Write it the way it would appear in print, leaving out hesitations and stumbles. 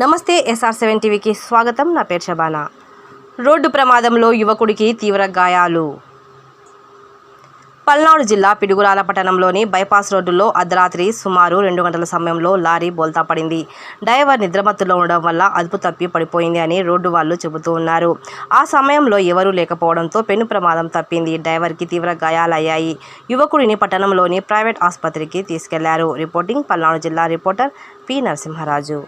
నమస్తే SR7 టీవీకి స్వాగతం. నా పేరు షబానా. రోడ్డు ప్రమాదంలో యువకుడికి తీవ్ర గాయాలు. పల్నాడు జిల్లా పిడుగురాల పట్టణంలోని బైపాస్ రోడ్డులో అర్ధరాత్రి సుమారు 2 గంటల సమయంలో లారీ బోల్తా పడింది. డ్రైవర్ నిద్రమత్తులో ఉండడం వల్ల అదుపు తప్పి పడిపోయింది అని రోడ్డు వాళ్ళు చెబుతూ ఉన్నారు. ఆ సమయంలో ఎవరూ లేకపోవడంతో పెను ప్రమాదం తప్పింది. డ్రైవర్కి తీవ్ర గాయాలయ్యాయి. యువకుడిని పట్టణంలోని ప్రైవేట్ ఆసుపత్రికి తీసుకెళ్లారు. రిపోర్టింగ్ పల్నాడు జిల్లా రిపోర్టర్ పి. నరసింహరాజు.